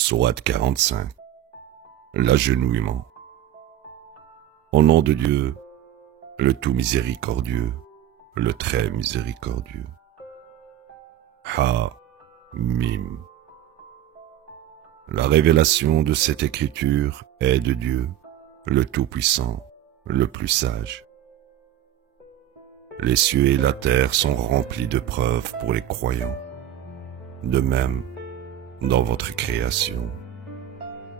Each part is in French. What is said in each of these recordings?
Sourate 45. L'agenouillement. Au nom de Dieu, le tout miséricordieux, le très miséricordieux. Ha-Mim. La révélation de cette écriture est de Dieu, le Tout-Puissant, le plus sage. Les cieux et la terre sont remplis de preuves pour les croyants. De même, dans votre création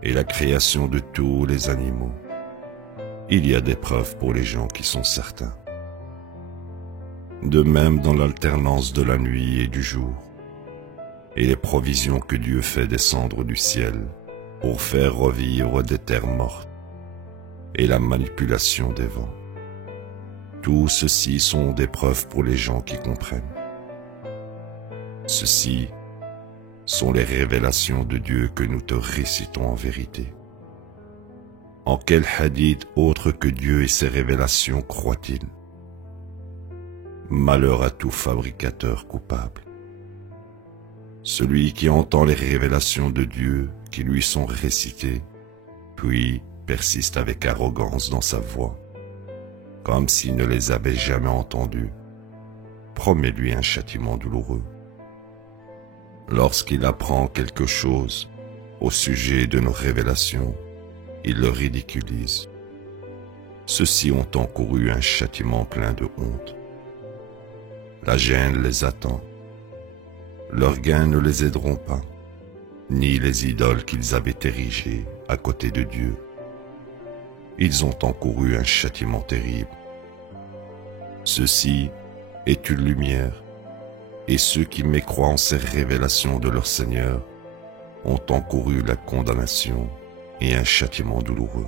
et la création de tous les animaux, il y a des preuves pour les gens qui sont certains. De même dans l'alternance de la nuit et du jour, et les provisions que Dieu fait descendre du ciel pour faire revivre des terres mortes, et la manipulation des vents. Tout ceci sont des preuves pour les gens qui comprennent. Ceci sont les révélations de Dieu que nous te récitons en vérité. En quel hadith autre que Dieu et ses révélations croit-il? Malheur à tout fabricateur coupable. Celui qui entend les révélations de Dieu qui lui sont récitées, puis persiste avec arrogance dans sa voix, comme s'il ne les avait jamais entendues, promets-lui un châtiment douloureux. Lorsqu'il apprend quelque chose au sujet de nos révélations, il le ridiculise. Ceux-ci ont encouru un châtiment plein de honte. La gêne les attend. Leurs gains ne les aideront pas, ni les idoles qu'ils avaient érigées à côté de Dieu. Ils ont encouru un châtiment terrible. Ceci est une lumière, et ceux qui mécroient en ces révélations de leur Seigneur ont encouru la condamnation et un châtiment douloureux.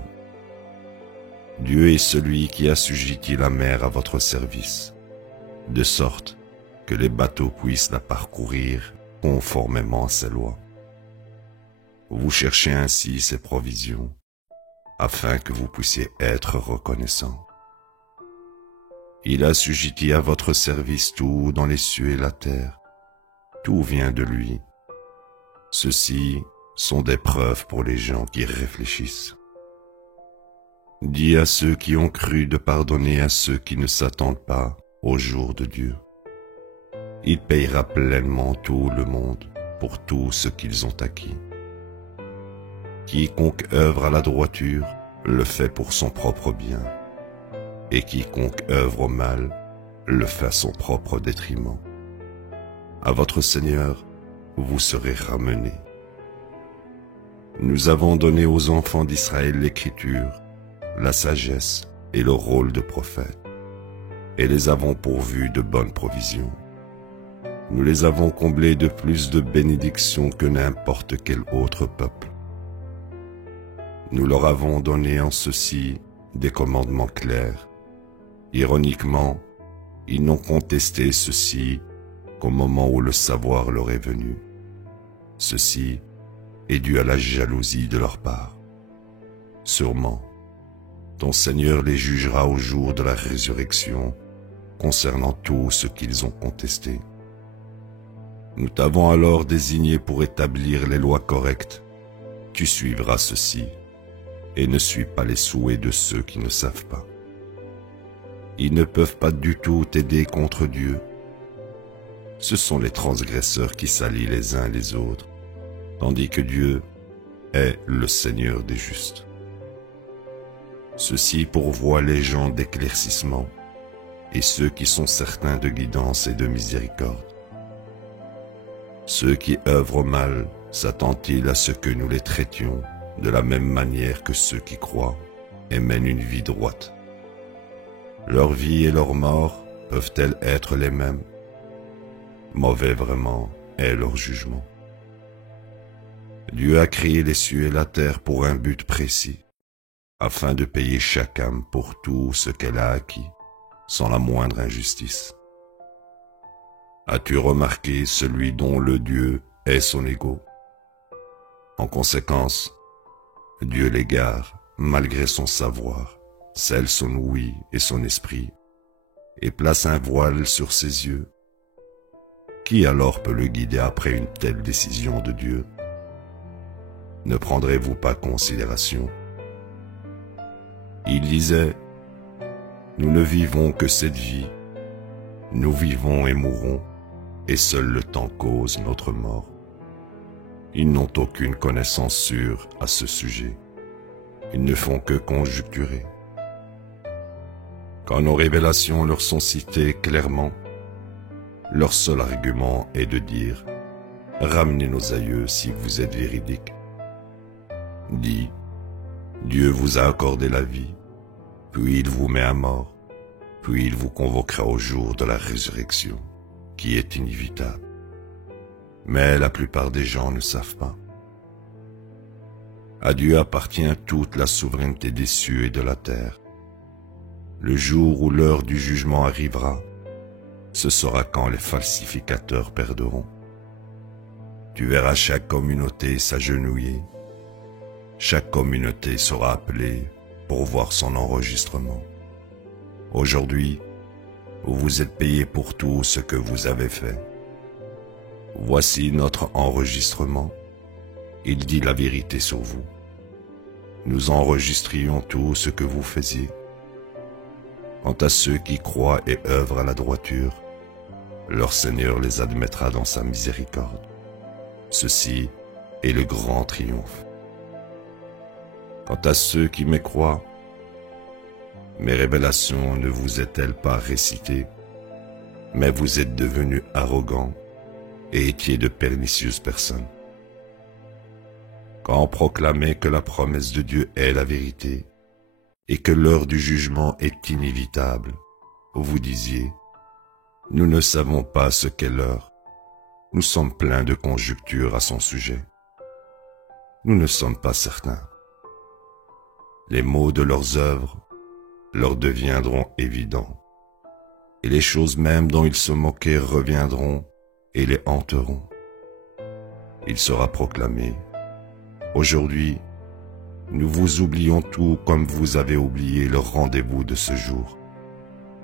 Dieu est celui qui assujettit la mer à votre service, de sorte que les bateaux puissent la parcourir conformément à ses lois. Vous cherchez ainsi ses provisions, afin que vous puissiez être reconnaissants. Il assujettit à votre service tout dans les cieux et la terre. Tout vient de lui. Ceux-ci sont des preuves pour les gens qui réfléchissent. Dis à ceux qui ont cru de pardonner à ceux qui ne s'attendent pas au jour de Dieu. Il payera pleinement tout le monde pour tout ce qu'ils ont acquis. Quiconque œuvre à la droiture le fait pour son propre bien, et quiconque œuvre au mal le fait à son propre détriment. À votre Seigneur, vous serez ramenés. Nous avons donné aux enfants d'Israël l'écriture, la sagesse et le rôle de prophète, et les avons pourvus de bonnes provisions. Nous les avons comblés de plus de bénédictions que n'importe quel autre peuple. Nous leur avons donné en ceci des commandements clairs. Ironiquement, ils n'ont contesté ceci qu'au moment où le savoir leur est venu. Ceci est dû à la jalousie de leur part. Sûrement, ton Seigneur les jugera au jour de la résurrection concernant tout ce qu'ils ont contesté. Nous t'avons alors désigné pour établir les lois correctes. Tu suivras ceci et ne suis pas les souhaits de ceux qui ne savent pas. Ils ne peuvent pas du tout t'aider contre Dieu. Ce sont les transgresseurs qui s'allient les uns les autres, tandis que Dieu est le Seigneur des justes. Ceci pourvoit les gens d'éclaircissement et ceux qui sont certains de guidance et de miséricorde. Ceux qui œuvrent au mal s'attendent-ils à ce que nous les traitions de la même manière que ceux qui croient et mènent une vie droite? Leur vie et leur mort peuvent-elles être les mêmes? Mauvais vraiment est leur jugement. Dieu a créé les cieux et la terre pour un but précis, afin de payer chaque âme pour tout ce qu'elle a acquis, sans la moindre injustice. As-tu remarqué celui dont le Dieu est son égo? En conséquence, Dieu l'égare malgré son savoir, scelle son ouïe et son esprit, et place un voile sur ses yeux. Qui alors peut le guider après une telle décision de Dieu? Ne prendrez-vous pas considération? Il disait, nous ne vivons que cette vie, nous vivons et mourons, et seul le temps cause notre mort. Ils n'ont aucune connaissance sûre à ce sujet. Ils ne font que conjecturer. Quand nos révélations leur sont citées clairement, leur seul argument est de dire « Ramenez nos aïeux si vous êtes véridiques ». Dit « Dieu vous a accordé la vie, puis il vous met à mort, puis il vous convoquera au jour de la résurrection, qui est inévitable. » Mais la plupart des gens ne savent pas. À Dieu appartient toute la souveraineté des cieux et de la terre. Le jour où l'heure du jugement arrivera, ce sera quand les falsificateurs perdront. Tu verras chaque communauté s'agenouiller. Chaque communauté sera appelée pour voir son enregistrement. Aujourd'hui, vous vous êtes payé pour tout ce que vous avez fait. Voici notre enregistrement. Il dit la vérité sur vous. Nous enregistrions tout ce que vous faisiez. Quant à ceux qui croient et œuvrent à la droiture, leur Seigneur les admettra dans sa miséricorde. Ceci est le grand triomphe. Quant à ceux qui mécroient, mes révélations ne vous est-elles pas récitées, mais vous êtes devenus arrogants et étiez de pernicieuses personnes. Quand on proclamait que la promesse de Dieu est la vérité et que l'heure du jugement est inévitable, vous disiez, nous ne savons pas ce qu'est l'heure, nous sommes pleins de conjectures à son sujet. Nous ne sommes pas certains. Les mots de leurs œuvres leur deviendront évidents, et les choses mêmes dont ils se moquaient reviendront et les hanteront. Il sera proclamé, aujourd'hui, nous vous oublions tout comme vous avez oublié le rendez-vous de ce jour.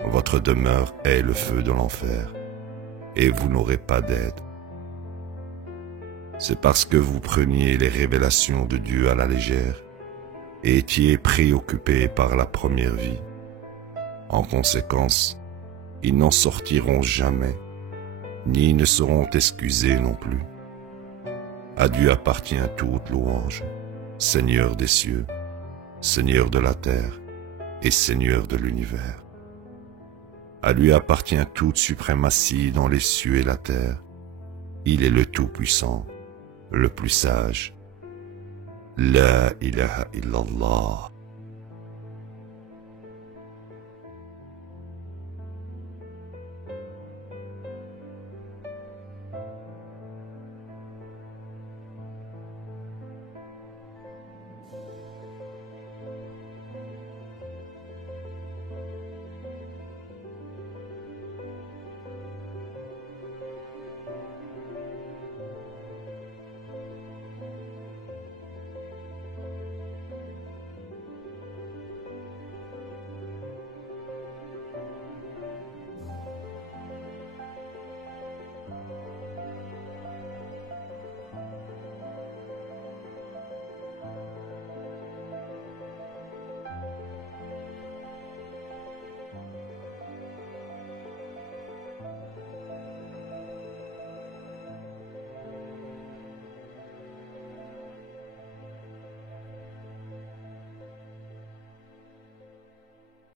Votre demeure est le feu de l'enfer, et vous n'aurez pas d'aide. C'est parce que vous preniez les révélations de Dieu à la légère et étiez préoccupés par la première vie. En conséquence, ils n'en sortiront jamais, ni ne seront excusés non plus. À Dieu appartient toute louange, Seigneur des cieux, Seigneur de la terre et Seigneur de l'univers. À lui appartient toute suprématie dans les cieux et la terre. Il est le Tout-Puissant, le plus sage. La ilaha illallah.